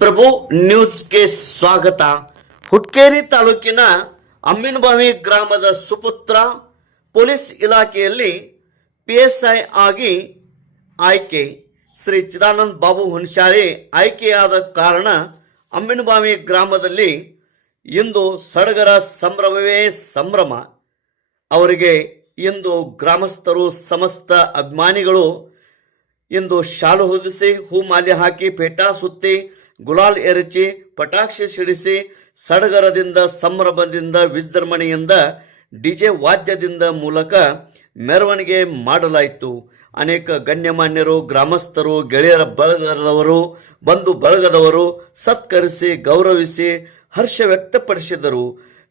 ಪ್ರಭು ನ್ಯೂಸ್ಗೆ ಸ್ವಾಗತ. ಹುಕ್ಕೇರಿ ತಾಲೂಕಿನ ಅಮ್ಮಿನಬಾವಿ ಗ್ರಾಮದ ಸುಪುತ್ರ, ಪೊಲೀಸ್ ಇಲಾಖೆಯಲ್ಲಿ ಪಿ ಎಸ್ ಐ ಆಗಿ ಆಯ್ಕೆ. ಶ್ರೀ ಚಿದಾನಂದ ಬಾಬು ಹುನ್ಶಾರಿ ಆಯ್ಕೆಯಾದ ಕಾರಣ ಅಮ್ಮಿನಬಾವಿ ಗ್ರಾಮದಲ್ಲಿ ಇಂದು ಸಡಗರ ಸಂಭ್ರಮವೇ ಸಂಭ್ರಮ. ಅವರಿಗೆ ಇಂದು ಗ್ರಾಮಸ್ಥರು ಸಮಸ್ತ ಅಭಿಮಾನಿಗಳು ಇಂದು ಶಾಲು ಹೊದಿಸಿ ಹೂಮಾಲೆ ಹಾಕಿ ಪೇಟಾ ಸುತ್ತಿ ಗುಲಾಲ್ ಎರಚಿ, ಪಟಾಕ್ಷಿ ಸಿಡಿಸಿ, ಸಡಗರದಿಂದ, ಸಂಭ್ರಮದಿಂದ, ವಿಜೃಂಭಣೆಯಿಂದ, ಡಿಜೆ ವಾದ್ಯದಿಂದ ಮೂಲಕ ಮೆರವಣಿಗೆ ಮಾಡಲಾಯಿತು. ಅನೇಕ ಗಣ್ಯಮಾನ್ಯರು, ಗ್ರಾಮಸ್ಥರು, ಗೆಳೆಯರ ಬಳಗದವರು, ಬಂಧು ಬಳಗದವರು ಸತ್ಕರಿಸಿ, ಗೌರವಿಸಿ ಹರ್ಷ ವ್ಯಕ್ತಪಡಿಸಿದರು.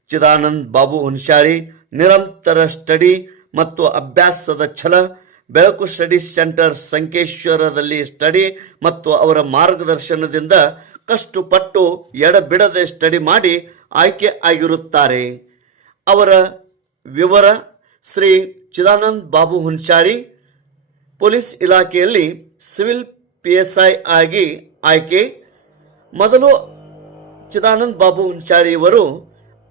ಚಿದಾನಂದ್ ಬಾಬು ಹುನ್ಶಾಳಿ ನಿರಂತರ ಸ್ಟಡಿ ಮತ್ತು ಅಭ್ಯಾಸದ ಛಲ ಬೆಳಕು ಸ್ಟಡಿ ಸೆಂಟರ್ ಸಂಕೇಶ್ವರದಲ್ಲಿ ಸ್ಟಡಿ ಮತ್ತು ಅವರ ಮಾರ್ಗದರ್ಶನದಿಂದ ಕಷ್ಟಪಟ್ಟು ಎಡಬಿಡದೆ ಸ್ಟಡಿ ಮಾಡಿ ಆಯ್ಕೆ ಆಗಿರುತ್ತಾರೆ. ಅವರ ವಿವರ ಶ್ರೀ ಚಿದಾನಂದ್ ಬಾಬು ಹುಂಚಾಳಿ, ಪೊಲೀಸ್ ಇಲಾಖೆಯಲ್ಲಿ ಸಿವಿಲ್ ಪಿ ಎಸ್ ಐ ಆಗಿ ಆಯ್ಕೆ. ಮೊದಲು ಚಿದಾನಂದ್ ಬಾಬು ಹುಂಚಾಳಿಯವರು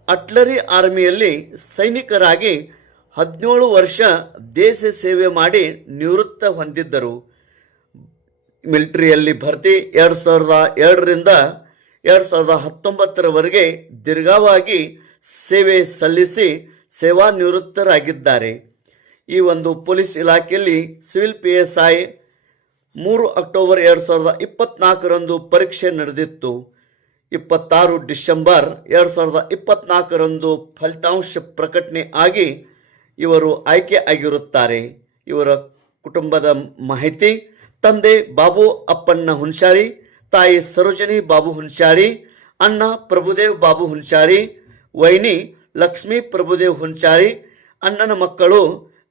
ಅಟ್ಲರಿ ಆರ್ಮಿಯಲ್ಲಿ ಸೈನಿಕರಾಗಿ ಹದಿನೇಳು ವರ್ಷ ದೇಶ ಸೇವೆ ಮಾಡಿ ನಿವೃತ್ತ ಹೊಂದಿದ್ದರು. ಮಿಲಿಟರಿಯಲ್ಲಿ ಭರ್ತಿ ಎರಡು ಸಾವಿರದ ಎರಡರಿಂದ ಎರಡು ಸಾವಿರದ ಹತ್ತೊಂಬತ್ತರವರೆಗೆ ದೀರ್ಘವಾಗಿ ಸೇವೆ ಸಲ್ಲಿಸಿ ಸೇವಾ ನಿವೃತ್ತರಾಗಿದ್ದಾರೆ. ಈ ಒಂದು ಪೊಲೀಸ್ ಇಲಾಖೆಯಲ್ಲಿ ಸಿವಿಲ್ ಪಿ ಎಸ್ ಐ ಮೂರು ಅಕ್ಟೋಬರ್ ಎರಡು ಸಾವಿರದ ಇಪ್ಪತ್ನಾಲ್ಕರಂದು ಪರೀಕ್ಷೆ ನಡೆದಿತ್ತು. ಇಪ್ಪತ್ತಾರು ಡಿಸೆಂಬರ್ ಎರಡು ಸಾವಿರದ ಇಪ್ಪತ್ನಾಲ್ಕರಂದು ಫಲಿತಾಂಶ ಪ್ರಕಟಣೆ ಆಗಿ ಇವರು ಆಯ್ಕೆ ಆಗಿರುತ್ತಾರೆ. ಇವರ ಕುಟುಂಬದ ಮಾಹಿತಿ, ತಂದೆ ಬಾಬು ಅಪ್ಪಣ್ಣ ಹುನ್ಶಾರಿ ತಾಯಿ ಸರೋಜಿನಿ ಬಾಬು ಹುಂಚಾರಿ ಅಣ್ಣ ಪ್ರಭುದೇವ್ ಬಾಬು ಹುಂಚಾರಿ ವೈನಿ ಲಕ್ಷ್ಮೀ ಪ್ರಭುದೇವ್ ಹುಂಚಾರಿ ಅಣ್ಣನ ಮಕ್ಕಳು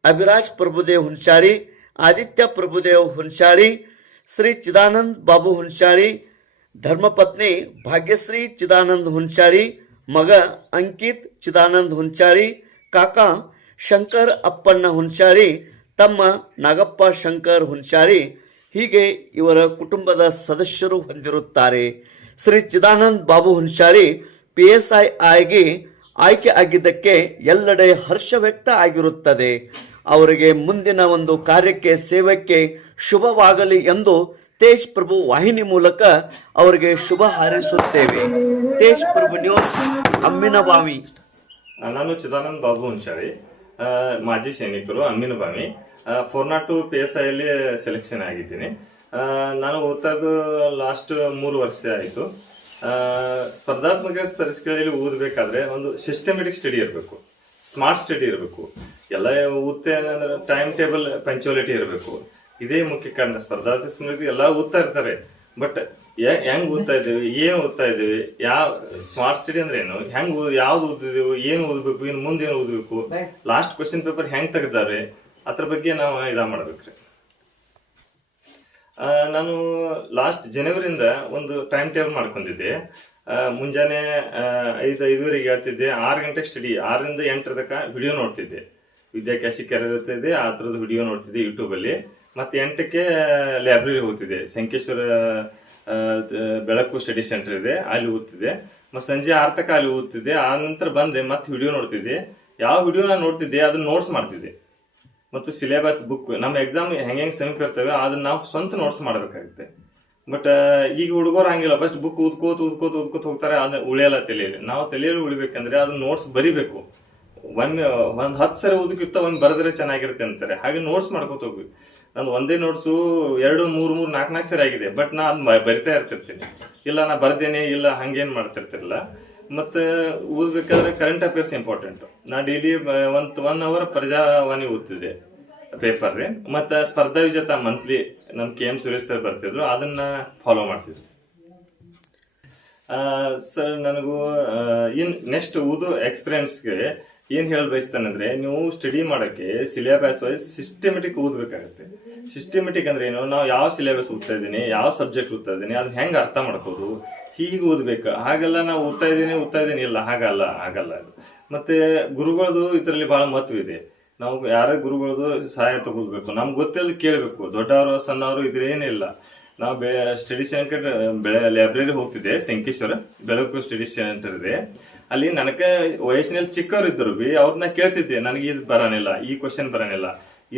ಅಭಿರಾಜ್ ಪ್ರಭುದೇವ್ ಹುಂಚಾರಿ ಆದಿತ್ಯ ಪ್ರಭುದೇವ್ ಹುಂಚಾರಿ ಶ್ರೀ ಚಿದಾನಂದ್ ಬಾಬು ಹುಂಚಾರಿ ಧರ್ಮಪತ್ನಿ ಭಾಗ್ಯಶ್ರೀ ಚಿದಾನಂದ್ ಹುಂಚಾರಿ ಮಗ ಅಂಕಿತ್ ಚಿದಾನಂದ್ ಹುಂಚಾರಿ ಕಾಕ ಶಂಕರ್ ಅಪ್ಪಣ್ಣ ಹುಂಚಾರಿ ತಮ್ಮ ನಾಗಪ್ಪ ಶಂಕರ್ ಹುಂಚಾರಿ ಹೀಗೆ ಇವರ ಕುಟುಂಬದ ಸದಸ್ಯರು ಹೊಂದಿರುತ್ತಾರೆ. Shri Chidanand Babu Hunchari P S I ಆಗಿ ಆಯ್ಕೆ ಆಗಿದ್ದಕ್ಕೆ ಎಲ್ಲೆಡೆ ಹರ್ಷ ವ್ಯಕ್ತ ಆಗಿರುತ್ತದೆ. ಅವರಿಗೆ ಮುಂದಿನ ಒಂದು ಕಾರ್ಯಕ್ಕೆ ಸೇವಕ್ಕೆ ಶುಭವಾಗಲಿ ಎಂದು ತೇಜ್ ಪ್ರಭು ವಾಹಿನಿ ಮೂಲಕ ಅವರಿಗೆ ಶುಭ ಹಾರೈಸುತ್ತೇವೆ. ತೇಜ್ ಪ್ರಭು ನ್ಯೂಸ್ ಅಮ್ಮಿನ ಬಾವಿ ನಾನು ಚಿದಾನಂದ್ ಬಾಬು ಹುಂಚಾಳಿ ಆ, ಮಾಜಿ ಸೈನಿಕರು Amminabhavi four not two P S ಐಲಿ selection ಆಗಿದ್ದೀನಿ. ನಾನು ಓದ್ತಾಗ ಲಾಸ್ಟ್ ಮೂರು ವರ್ಷ ಆಯಿತು. ಸ್ಪರ್ಧಾತ್ಮಕ ಪರೀಕ್ಷೆಗಳಲ್ಲಿ ಓದಬೇಕಾದ್ರೆ ಒಂದು ಸಿಸ್ಟಮೆಟಿಕ್ ಸ್ಟಡಿ ಇರಬೇಕು. ಸ್ಮಾರ್ಟ್ ಸ್ಟಡಿ ಇರಬೇಕು. ಎಲ್ಲ ಓದ್ತೆ ಏನಂದ್ರೆ ಟೈಮ್ ಟೇಬಲ್ ಪಂಚುಯಾಲಿಟಿ ಇರಬೇಕು. ಇದೇ ಮುಖ್ಯ ಕಾರಣ. ಸ್ಪರ್ಧಾತ್ಮಕ ಎಲ್ಲ ಓದ್ತಾ ಇರ್ತಾರೆ. ಬಟ್ ಹೆಂಗ್ ಓದ್ತಾ ಇದ್ದೀವಿ ಏನ್ ಓದ್ತಾ ಇದ್ದೇವೆ ಯಾವ ಸ್ಮಾರ್ಟ್ ಸ್ಟಡಿ ಅಂದ್ರೆ ಏನು? ಹೆಂಗ್ ಯಾವ್ದು ಓದಿದೀವಿ ಏನ್ ಓದ್ಬೇಕು ಇನ್ ಮುಂದೆ ಏನ್ ಓದ್ಬೇಕು? ಲಾಸ್ಟ್ ಕ್ವಶನ್ ಪೇಪರ್ ಹೆಂಗ್ ತೆಗ್ದಾರೆ? ಅದ್ರ ಬಗ್ಗೆ ನಾವು ಇದ ಮಾಡ್ಬೇಕ್ರಿ. ನಾನು ಲಾಸ್ಟ್ ಜನವರಿಂದ ಒಂದು ಟೈಮ್ ಟೇಬಲ್ ಮಾಡ್ಕೊಂಡಿದ್ದೆ. ಮುಂಜಾನೆ ಐದು ಐದುವರೆಗೆ ಹೇಳ್ತಿದ್ದೆ ಆರು ಗಂಟೆ ಸ್ಟಡಿ ಆರರಿಂದ ಎಂಟರ ತನಕ ವಿಡಿಯೋ ನೋಡ್ತಿದ್ದೆ. ವಿದ್ಯಾಕಾಶಿ ಕೆರೆ ಇರ್ತಿದ್ದೆ ಆ ಥರದ ವಿಡಿಯೋ ನೋಡ್ತಿದ್ದೆ ಯೂಟ್ಯೂಬಲ್ಲಿ ಮತ್ತು ಎಂಟಕ್ಕೆ ಲೈಬ್ರರಿ ಹೋಗ್ತಿದ್ದೆ. ಸಂಕೇಶ್ವರ ಬೆಳಕು ಸ್ಟಡಿ ಸೆಂಟರ್ ಇದೆ, ಅಲ್ಲಿ ಓದ್ತಿದ್ದೆ. ಮತ್ತೆ ಸಂಜೆ ಆರ್ತಕ ಅಲ್ಲಿ ಓದ್ತಿದ್ದೆ. ಆ ನಂತರ ಬಂದೆ, ಮತ್ತೆ ವಿಡಿಯೋ ನೋಡ್ತಿದ್ದೆ. ಯಾವ ವಿಡಿಯೋ ನಾನು ನೋಡ್ತಿದ್ದೆ, ಅದನ್ನ ನೋಟ್ಸ್ ಮಾಡ್ತಿದ್ದೆ. ಮತ್ತು ಸಿಲೆಬಸ್ ಬುಕ್ ನಮ್ಮ ಎಕ್ಸಾಮ್ ಹೆಂಗೆ ಹೆಂಗೆ ಸಮೀಪ ಇರ್ತವೆ, ಅದನ್ನ ನಾವು ಸ್ವಂತ ನೋಟ್ಸ್ ಮಾಡಬೇಕಾಗುತ್ತೆ. ಬಟ್ ಈಗ ಹುಡುಗರು ಹಂಗಿಲ್ಲ. ಫಸ್ಟ್ ಬುಕ್ ಓದ್ಕೋತ ಓದ್ಕೋತ ಓದ್ಕೋತ ಹೋಗ್ತಾರೆ ಅದು ಉಳಿಯಲ್ಲ ತಲೆಯಲ್ಲಿ. ನಾವು ತಲೆಯಲ್ಲಿ ಉಳಿಬೇಕಂದ್ರೆ ಅದನ್ನ ನೋಟ್ಸ್ ಬರಿಬೇಕು. ಒಮ್ಮೆ ಒಂದ್ ಹತ್ತು ಸರಿ ಓದಕ್ಕಿಂತ ಒಂದ್ ಬರೆದ್ರೆ ಚೆನ್ನಾಗಿರುತ್ತೆ ಅಂತಾರೆ. ಹಾಗೆ ನೋಟ್ಸ್ ಮಾಡ್ಕೋತ ಹೋಗ್ಬೇಕು. ನಾನು ಒಂದೇ ನೋಟ್ಸು ಎರಡು, ಮೂರು ಮೂರು, ನಾಲ್ಕು ನಾಲ್ಕು ಸರಿ ಆಗಿದೆ. ಬಟ್ ನಾನು ಬರಿತಾ ಇರ್ತಿರ್ತೀನಿ. ಇಲ್ಲ ನಾ ಬರ್ದೇನೆ, ಇಲ್ಲ ಹಂಗೇನ್ ಮಾಡ್ತಿರ್ತಿರಲ್ಲ ಮತ್ತೆ ಓದ್ಬೇಕಾದ್ರೆ ಕರೆಂಟ್ ಅಫೇರ್ಸ್ ಇಂಪಾರ್ಟೆಂಟ್ ನಾ ಡೈಲಿ ಒಂದ್ ಒನ್ ಅವರ್ ಪ್ರಜಾವಾಣಿ ಓದ್ತಿದ್ದೆ ಪೇಪರ್ ಮತ್ತೆ ಸ್ಪರ್ಧಾ ವಿಜೇತ ಮಂತ್ಲಿ ನಮ್ಮ ಕೆ ಎಂ ಸುರೇಶ್ ಸರ್ ಬರ್ತಿದ್ರು. ಅದನ್ನ ಫಾಲೋ ಮಾಡ್ತಿದ್ರು ಸರ್ ನನಗೂ ಇನ್ ನೆಕ್ಸ್ಟ್ ಓದೋ ಎಕ್ಸ್ಪೀರಿಯನ್ಸ್ಗೆ ಏನ್ ಹೇಳ ಬಯಸ್ತಾನಂದ್ರೆ, ನೀವು ಸ್ಟಡಿ ಮಾಡಕ್ಕೆ ಸಿಲೆಬಸ್ ವೈಸ್ ಸಿಸ್ಟಮೆಟಿಕ್ ಓದ್ಬೇಕಾಗತ್ತೆ. ಸಿಸ್ಟಮೆಟಿಕ್ ಅಂದ್ರೆ ಏನು? ನಾವು ಯಾವ ಸಿಲೆಬಸ್ ಓದ್ತಾ ಇದ್ದೀನಿ, ಯಾವ ಸಬ್ಜೆಕ್ಟ್ ಓದ್ತಾ ಇದ್ದೀನಿ ಅದನ್ನ ಹೆಂಗ್ ಅರ್ಥ ಮಾಡ್ಕೋದು? ಹೀಗೆ ಓದ್ಬೇಕು. ಹಾಗೆಲ್ಲ ನಾವು ಓದ್ತಾ ಇದ್ದೀನಿ ಓದ್ತಾ ಇದ್ದೀನಿ. ಇಲ್ಲ, ಹಾಗಲ್ಲ ಹಾಗಲ್ಲ. ಮತ್ತೆ ಗುರುಗಳದು ಇದರಲ್ಲಿ ಬಹಳ ಮಹತ್ವ ಇದೆ. ನಾವು ಯಾರೇ ಗುರುಗಳದು ಸಹಾಯ ತಗೋಬೇಕು. ನಮ್ಗೆ ಗೊತ್ತಿಲ್ಲದ ಕೇಳಬೇಕು. ದೊಡ್ಡವರು, ಸಣ್ಣವರು ಇದ್ರೇನಿಲ್ಲ ನಾವು ಬೆ ಸ್ಟಡಿ ಸೆಂಟರ್ ಬೆಳೆ ಲೈಬ್ರರಿ ಹೋಗ್ತಿದ್ದೆ ಸಂಕೇಶ್ವರ ಬೆಳಕು ಸ್ಟಡಿ ಸೆಂಟರ್ ಇದೆ ಅಲ್ಲಿ ನನಗೆ ವಯಸ್ಸಿನಲ್ಲಿ ಚಿಕ್ಕವ್ರು ಇದ್ದರು ಬಿ ಅವ್ರನ್ನ ಕೇಳ್ತಿದ್ದೆ, ನನಗೆ ಇದು ಬರೋಣಿಲ್ಲ ಈ ಕ್ವಶನ್ ಬರೋಣಿಲ್ಲ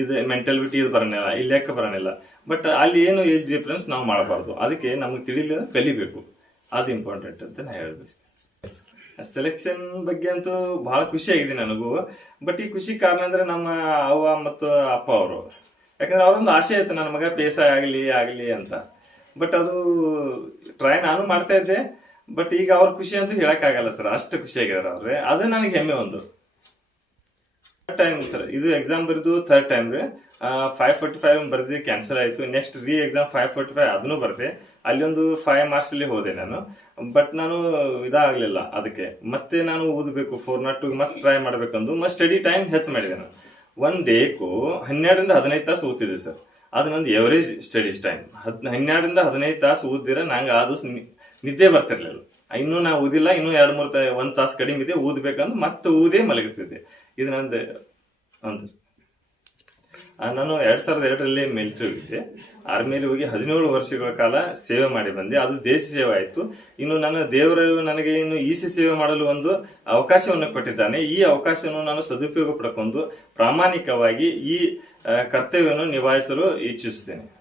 ಇದು ಮೆಂಟಾಲಿಟಿ ಇದು ಬರೋನಿಲ್ಲ, ಈ ಲೆಕ್ಕ ಬರೋಣಿಲ್ಲ ಬಟ್ ಅಲ್ಲಿ ಏನು ಏಜ್ ಡಿಫ್ರೆನ್ಸ್ ನಾವು ಮಾಡಬಾರ್ದು. ಅದಕ್ಕೆ ನಮಗೆ ತಿಳಿಲಿಲ್ಲ, ಕಲಿಬೇಕು. ಅದು ಇಂಪಾರ್ಟೆಂಟ್ ಅಂತ ನಾ ಹೇಳ್ಬೇಕು ಸೆಲೆಕ್ಷನ್ ಬಗ್ಗೆ ಅಂತೂ ಬಹಳ ಖುಷಿ ಆಗಿದೆ ನನಗೂ. ಬಟ್ ಈ ಖುಷಿ ಕಾರಣ ಅಂದ್ರೆ ನಮ್ಮ ಅವ್ವ ಮತ್ತು ಅಪ್ಪ ಅವರು. ಯಾಕಂದ್ರೆ ಅವ್ರೊಂದು ಆಸೆ ಇತ್ತು, ನನ್ನ ಮಗ ಪೇಸ ಆಗಲಿ ಆಗಲಿ ಅಂತ. ಬಟ್ ಅದು ಟ್ರೈ ನಾನು ಮಾಡ್ತಾ ಇದ್ದೆ. ಬಟ್ ಈಗ ಅವ್ರ ಖುಷಿ ಅಂತ ಹೇಳಕ್ಕಾಗಲ್ಲ ಸರ್. ಅಷ್ಟು ಖುಷಿ ಆಗಿದಾರೆ ಅವ್ರೆ. ಅದು ನನಗೆ ಹೆಮ್ಮೆ ಒಂದು. Time sir. ಇದು ಎಕ್ಸಾಮ್ ಬರೆದು ಥರ್ಡ್ ಟೈಮ್ ರೀ. ಫೈವ್ ಫೋರ್ಟಿ ಫೈವ್ ಬರೆದು ಕ್ಯಾನ್ಸಲ್ ಆಯಿತು. Next re exam five forty five ಅದನ್ನು ಬರ್ದೆ. ಅಲ್ಲಿ ಒಂದು ಫೈವ್ ಮಾರ್ಕ್ಸ್ ಅಲ್ಲಿ ಹೋದೆ ನಾನು. ಬಟ್ ನಾನು ಇದಾಗಲಿಲ್ಲ ಅದಕ್ಕೆ. ಮತ್ತೆ ನಾನು ಓದಬೇಕು ಫೋರ್ ನಾಟ್ ಟು ಮತ್ತೆ ಟ್ರೈ ಮಾಡಬೇಕಂದು. ಮತ್ತೆ ಸ್ಟಡಿ ಟೈಮ್ ಹೆಚ್ಚು ಮಾಡಿದೆ ನಾನು. ಒನ್ ಡೇಕು ಹನ್ನೆರಡರಿಂದ ಹದಿನೈದು ತಾಸು ಓದ್ತಿದ್ದೆ ಸರ್ ಅದು ನಂದು ಎವರೇಜ್ ಸ್ಟಡೀಸ್ ಟೈಮ್ ಹದ್, ಹನ್ನೆರಡರಿಂದ ಹದಿನೈದು ತಾಸು ಓದಿದ್ರೆ ನಂಗೆ ಆ ದಿವಸ ನಿದ್ದೆ ಬರ್ತಿರ್ಲಿಲ್ಲ ಇನ್ನೂ ನಾ ಓದಿಲ್ಲ ಇನ್ನೂ ಎರಡು ಮೂರು ತ, ಒಂದು ತಾಸು ಕಡಿಮೆ ಇದೆ ಓದ್ಬೇಕಂದ್ರೆ ಮತ್ತೆ ಊದೇ ಮಲಗುತ್ತಿದ್ದೆ ಇದು ನಂದು ಅಂದ್ರೆ ನಾನು ಎರಡ್ ಸಾವಿರದ ಎರಡರಲ್ಲಿ ಮಿಲಿಟರಿ ಹೋಗಿದ್ದೆ. ಆರ್ಮಿಯಲ್ಲಿ ಹೋಗಿ ಹದಿನೇಳು ವರ್ಷಗಳ ಕಾಲ ಸೇವೆ ಮಾಡಿ ಬಂದೆ. ಅದು ದೇಶ ಸೇವೆ ಆಯಿತು. ಇನ್ನು ನನ್ನ ದೇವರು ನನಗೆ ಇನ್ನು ಈಸಿ ಸೇವೆ ಮಾಡಲು ಒಂದು ಅವಕಾಶವನ್ನು ಕೊಟ್ಟಿದ್ದಾನೆ. ಈ ಅವಕಾಶವನ್ನು ನಾನು ಸದುಪಯೋಗ ಪಡ್ಕೊಂಡು ಪ್ರಾಮಾಣಿಕವಾಗಿ ಈ ಕರ್ತವ್ಯವನ್ನು ನಿಭಾಯಿಸಲು ಇಚ್ಛಿಸುತ್ತೇನೆ.